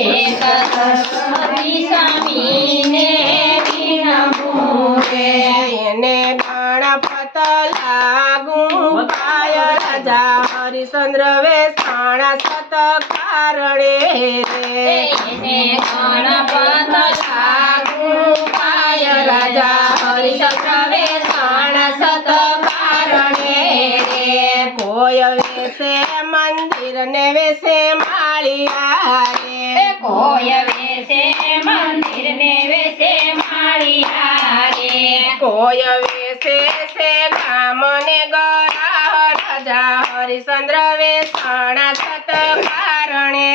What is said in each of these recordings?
એક સરસ્વતી સ્વામીને વિનમું રે એને ગણપત લાગુ પાય રાજા હરિશ્ચંદ્ર વેસાણા સત કારણે રે એને ગણપત લાગુ પાય રાજા હરિશ્ચંદ્ર વેસાણા સત કારણે રે કોઈ વેસે મંદિર ને વેસે માળિયા રે કોઈ વેસે મંદિર ને વેસે માળિયા રે કોઈ વેસે છે ગામ ને ગરા રાજા હરિશ્ચંદ્ર વેસાણા સત કારણે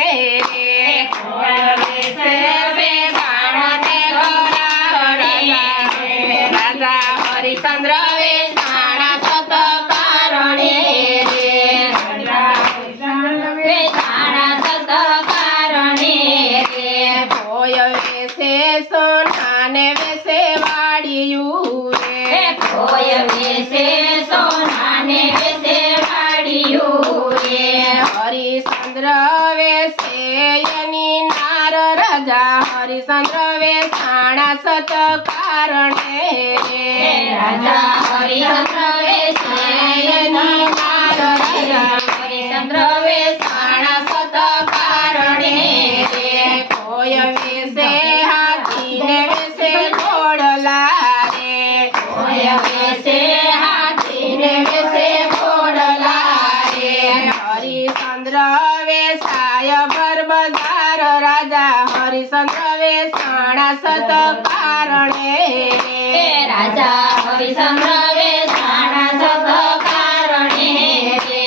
રે કોઈ વેસે ગામ ને ગરા રાજા હરિશ્ચંદ્ર વેસાણા સત કારણે વેસાણા સત કારણે રે કોઈ વેસે સોના ને વેસે વાડિયું રે કોઈ વેસે સોના ને વેસે વાડિયું રે હરિશ્ચંદ્ર વેસે એની નાર રાજા હરિશ્ચંદ્ર વેસાણા સત કારણે રાજા હરિશ્ચંદ્ર વેસે એની નાર રાજા હરિશ્ચંદ્ર વેસાણા સત કારણે કોઈ વેસે હાથી ને વેસે ઘોડલા રે કોઈ વેસે હાથી ને વેસે ઘોડલા રે હરિશ્ચંદ્ર વેસાય ભર બજાર રાજા હરિશ્ચંદ્ર વેસાણા સત કારણે રાજા હરિશ્ચંદ્ર વેસાણા સત કારણે રે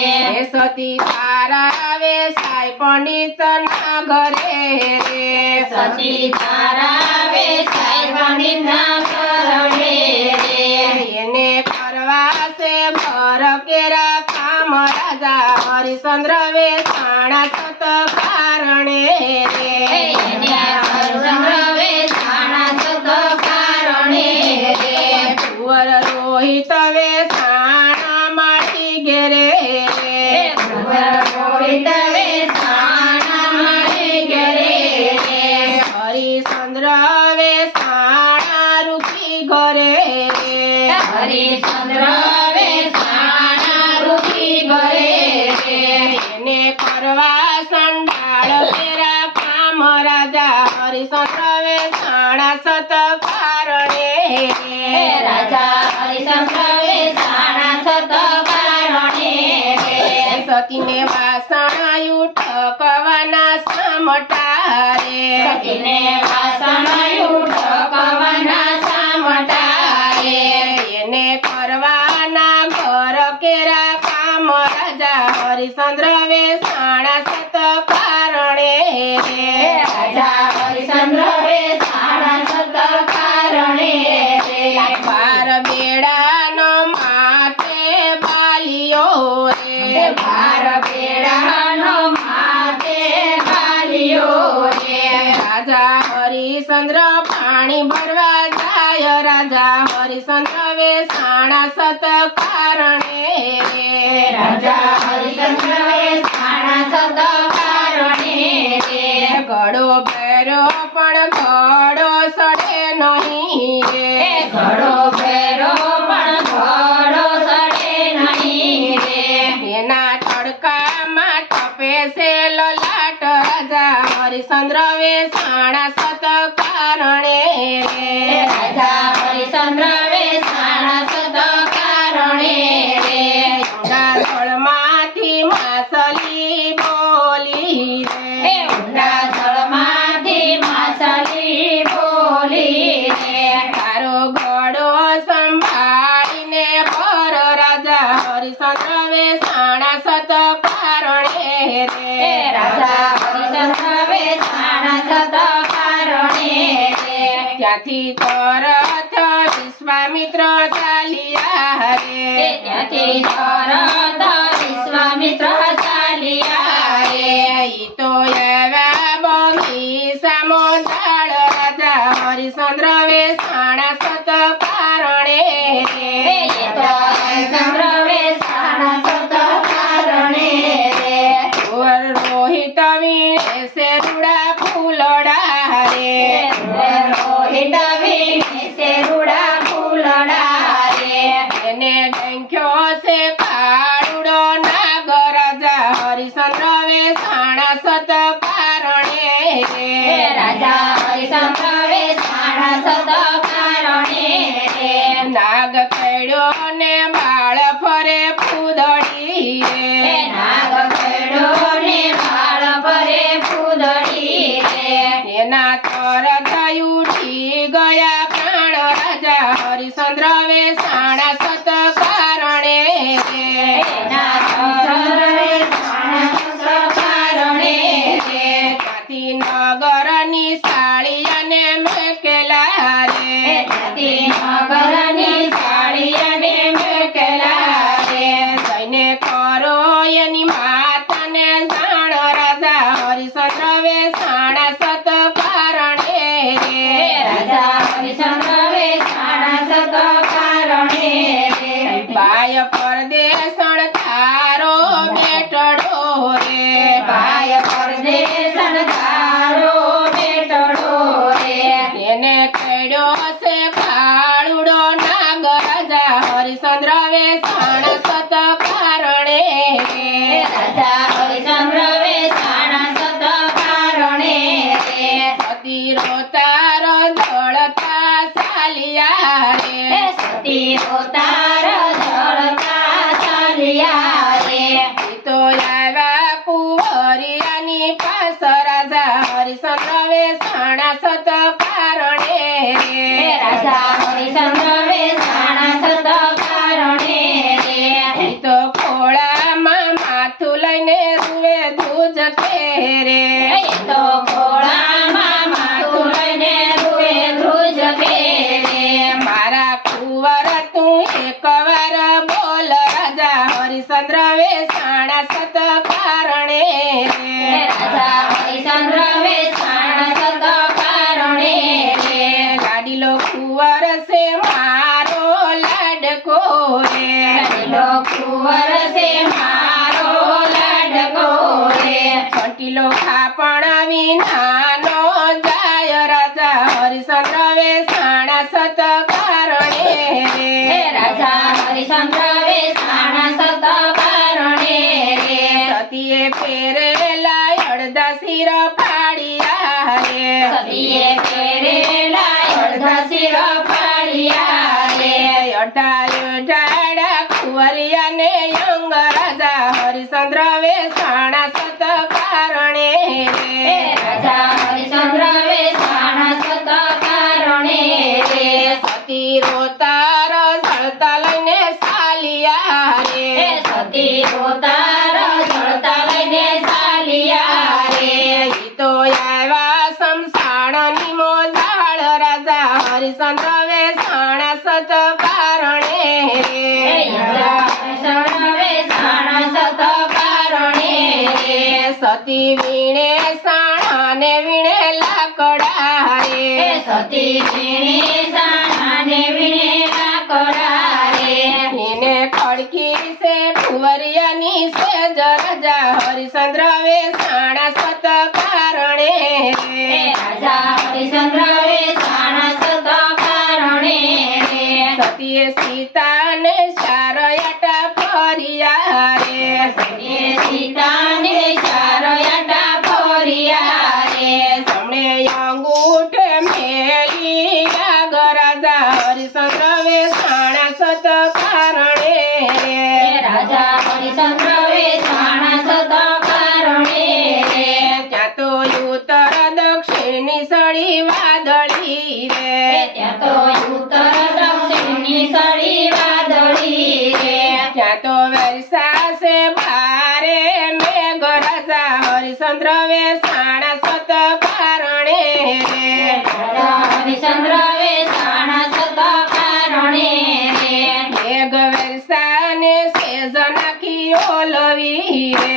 સતી તારા વેસાય પંડિત ના ઘરે રે સતી તારા વેસાય પંડિતના કરણે રે એને પરવાસે ઘર કેરા કામ રાજા હરિશ્ચંદ્ર વેસાણા સત કારણે રે એને હરિશ્ચંદ્ર વેસાણા સત કારણે રે કુંવર રોહિત વેસાણા માળી ઘેરે રોહિત વેસાણા માળી ઘેરે રે હરિશ્ચંદ્ર વેસાણા રૂપી ઘરે હરિશ્ચંદ્ર વેસાણા રૂપી ઘરે રે એને કરવા સંડાળ કેરા કામ રાજા હરિશ્ચંદ્ર વેસાણા સત કારણે રાજા હરિશ્ચંદ્ર વેસાણા સત કારણે રે સતીને વાસણાયું ઠકવાના સામટા રે સતીને વાસણાયું ઠકવાના સામટા રે એને કરવાના ઘર કેરા કામ રાજા હરિશ્ચંદ્ર વેસાણા સત કારણે રાજા હરિશ્ચંદ્ર વેસાણા સત કારણે રે બાર બેડાનો માથે બાલિયો રે બાર બેડાનો માથે બાલિયો રે રાજા હરિશ્ચંદ્ર પાણી ભરવા જાય રાજા હરિશ્ચંદ્ર વેસાણા સત કારણે રાજા હરિશ્ચંદ્ર વેસાણા સત કારણે રે ઘડો ભેરો પણ ઘડો સડે નહીં રે ઘડો ભેરો પણ ઘડો સડે નહીં રે એના તડકામાં તપે છે લલાટ રાજા હરિશ્ચંદ્ર વેસાણા સત કારણે રાજા હરિશ્ચંદ્ર વેસાણા સત કારણે રે જળમાંથી માછલી બોલી રે ઊંડા જળમાંથી માછલી બોલી રે તારો ઘડો સંભાળીને પર રાજા હરિશ્ચંદ્ર વેસાણા સત કારણે રે રાજા હરિશ્ચંદ્ર વેસાણા સત કારણે રે ત્યાંથી તરત વિશ્વામિત્ર ચાલ્યા રે ત્યાંથી તરત વિશ્વામિત્ર ચાલ્યા રે ઈ તો એવા બગીચામાં ઝાડ રાજા હરિશ્ચંદ્ર વેસાણા સત કારણે એ તો હરિશ્ચંદ્ર વેસાણા સત કારણે રે રોહિત વીણે છે રૂડા ફૂલ રે રોહિત વીણે છે રૂડા ફૂલડા રે એને ડંખ્યો છે કાળુડો નાગરાજા હરિશ્ચંદ્ર વેસાણા સત કારણે હે રાજા હરિશ્ચંદ્ર વેસાણા સત કારણે રે નાગ કેળ્યો ને બાળ ફરે ફૂદડી હે નાગ કેળ્યો ને બાળ ફરે ફૂદડી રે એના તરત ઉઠી ગયા પ્રાણ રાજા હરિશ્ચંદ્ર વેસાણા સત કારણે એના હરિશ્ચંદ્ર વેસાણા સત કારણે રે ત્યાંથી નગરની સાળીયાને મેકેલા રે ત્યાંથી નગરની સાળીયાને મેકેલા રે જઈને કરો એની માતાને જાણ રાજા હરિશ્ચંદ્ર વેસાણા સત કારણે હે રાજા હરિશ્ચંદ્ર વેસાણા સત કારણે રે બાય પરદેશણ તારો બેટડો રે ભાઈ પરદેશન તારો બેટડો રે એને કેડ્યો છે કાળુડો નાગરાજા હરિશ્ચંદ્ર વેસાણા સત કારણે હે રાજા હરિશ્ચંદ્ર વેસાણા સત કારણે રે સતીરો તારો જળતા ચાલ્યા હે રે સતીરો તાર જળતા ચાલ્યા રે તો આવ્યા કુંવરિયાની પાસ રાજા હરિશ્ચંદ્ર વેસાણા સત કારણે હે રાજા હરિશ્ચંદ્ર વેસાણા સત કારણે રે તો ખોળામાં માથું લઈને રૂવે ધૂજ પહેરે એ તો ખોળામાં માથું લઈને રૂએ ધ્રુજ પહેરે મારા કુંવર તું એકવાર બોલ રાજા હરિશ્ચંદ્ર વેસાણા સત કારણે હે રાજા હરિશ્ચંદ્ર વેસાણા સત કારણે રે લાડીલો કુંવર છે મારો લાડકો રે લાડીલો કુંવર છે મારો લાડકો રે કંટીલો ખાપણ વિનાનો જાય રાજા હરિશ્ચંદ્ર વેસાણા સત કારણે હે રાજા હરિશ્ચંદ્ર વેસાણા સત કારણે રે સતીએ પહેરેલા અડધા શિર પાડિયા રે સતીએ પહેરેલા અડધા શિર ફાડ્યા રે અઢાયો ઢાળા કુંવરિયાને અંગ રાજા હરિશ્ચંદ્ર વેસાણા સત કારણે હે રાજા હરિશ્ચંદ્ર વેસાણા સત કારણે રે સતી રોતાર સળતા લઈને ચાલ્યા હે રે સતી રોતાર જળતા લઈને ચાલ્યા રે ઈ તો આવ્યા શમશાળની મોજાળ રાજા હરિશ્ચંદ્ર વેસાણા સત કારણે હે રાજા હરિશ્ચંદ્ર વેસાણા સત કારણે રે સતી વીણે સાણાને વીણે લાકડા હે રે સતી વીણે સાણાને વીણે લાકડા રે એને ખડકી છે કુંવરિયાની સેજ રાજા હરિશ્ચંદ્ર વેસાણા સત કારણે હે રાજા હરિશ્ચંદ્ર વેસાણા સત કારણે રે સતીએ સીતાને શારયાટા ફર્યા રે એ સીતાને ચારયાટા ફર્યા રે સમને અંગૂઠે મેલી લાગ રાજા હરિશ્ચંદ્ર વેસાણા સત કારણે હે રાજા હરિશ્ચંદ્ર વેસાણા સત કારણે રે ત્યાં તો ઉત્તર દક્ષિણની સળી વાદળી રે ત્યાં તો ઉત્તર દક્ષિણની સળી વાદળી રે ત્યાં તો વરસાશે ભારે મેઘ રાજા હરિશ્ચંદ્ર વેસાણા સત કારણે રે રાજા હરિશ્ચંદ્ર વેસાણા સત કારણે રે મેઘ વરસાને સેજ નાખી ઓલવી રે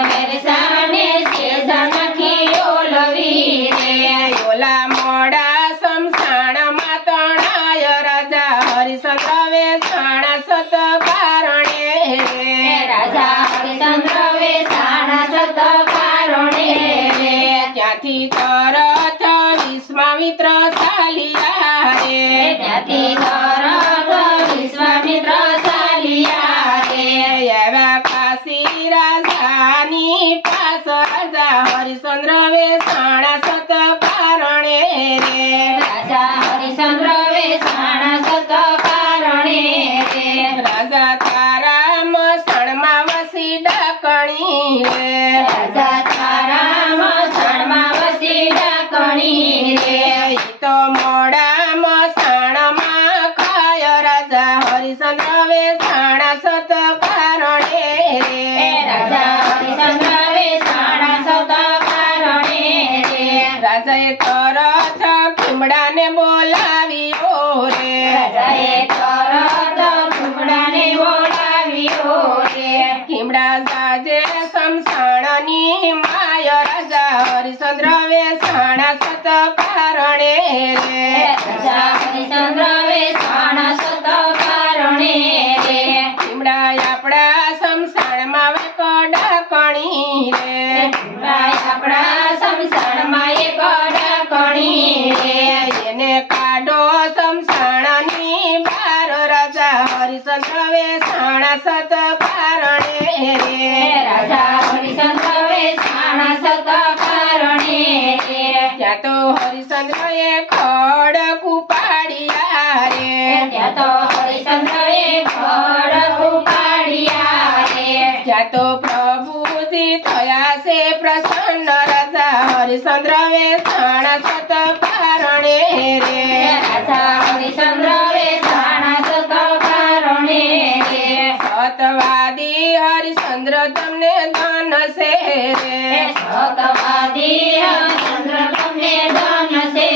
વેરસાને સેજ નાખી ઓલવી રે ઓલા મોડા શમશાણમાં તણાય રાજા હરિશ્ચંદ્ર વેસાણા સત કારણે હે રાજા હરિશ્ચંદ્ર વેસાણા સત કારણે રે ત્યાંથી તરત હરિશ્ચંદ્ર વેસાણા સત કારણે રે રાજા હરિશ્ચંદ્ર વેસાણા સત કારણે રે રાજા તારા મસણમાં વસી ડાકણી રે રાજા તારા મસણમાં વસી ડાકણી રે ઈ તો મોડા મસણમાં ખાય રાજા હરિશ્ચંદ્ર વેસાણા સત કારણે રે રાજા હરિશ્ચંદ્ર વેસાણા સત કારણે રે રાજાએ તરત કુમડાને બોલાવ્યો રે રાજાએ તરત કુમડાને બોલાવ્યો રે કીમડા જાજે સમસાણની માય રાજા હરિશ્ચંદ્ર વેસાણા સત કારણે રે રાજા હરિશ્ચંદ્ર વેસાણા સત કારણે રે કીમડા આપણા સમસાણમાં કડાકણી રે આપણા સંસારમાં એક ડાકણી રે એને કાઢો સમસાણની બાર રાજા હરિશ્ચંદ્ર વેસાણા સત કારણે રે રાજા હરિશ્ચંદ્ર વેસાણા સત કારણે રે ત્યાં તો હરિશ્ચંદ્રએ ખડક ઉપાડ્યા રે ત્યાં તો હરિશ્ચંદ્રએ ખડક ઉપાડ્યા રે ત્યાં તો પ્રભુજી થયા છે પ્રસન્ન રાજા હરિશ્ચંદ્ર વેસાણા સત કારણે રે રાજા હરિશ્ચંદ્ર વેસાણા સત કારણે રે સતવાદી હરિશ્ચંદ્ર તમને ધન છે રે સતવાદી હરિશ્ચંદ્ર તમને ધન છે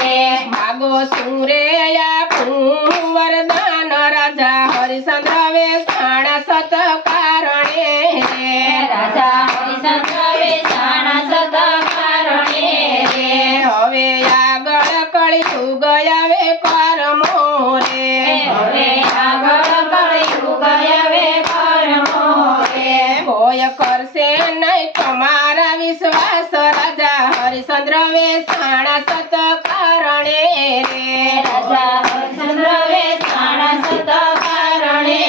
રે માગો સુરે આપું વરદાન રાજા હરિશ્ચંદ્ર વેસાણા સત કારણે રે રાજા હરિશ્ચંદ્ર વેસાણા સત કારણે રે હવે આગળ કળિયુગ આવે કરમો રે હવે આગળ કળિયુગ આવે કરમો રે કોઈ કરશે નહીં તમારા વિશ્વાસ રાજા હરિશ્ચંદ્ર વેસાણા સત કારણે રે રાજા હરિશ્ચંદ્ર વેસાણા સત કારણે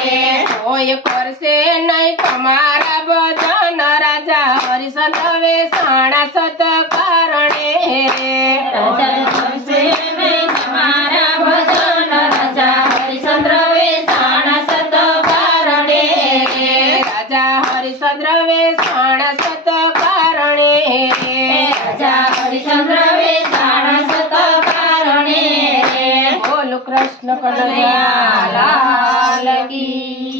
રે કોઈ કરશે નહીં તમારા ભજન રાજા હરિશ્ચંદ્ર વેસાણા સત કારણે રે રાજા કરશે નહીં તમારા ભજન રાજા હરિશ્ચંદ્ર વેસાણા સત કારણે રે રાજા હરિશ્ચંદ્ર વેસાણા સત કારણે રે રાજા હરિશ્ચંદ્ર વેસાણા સત કારણે રે બોલો કૃષ્ણ કનૈયા લાલ કી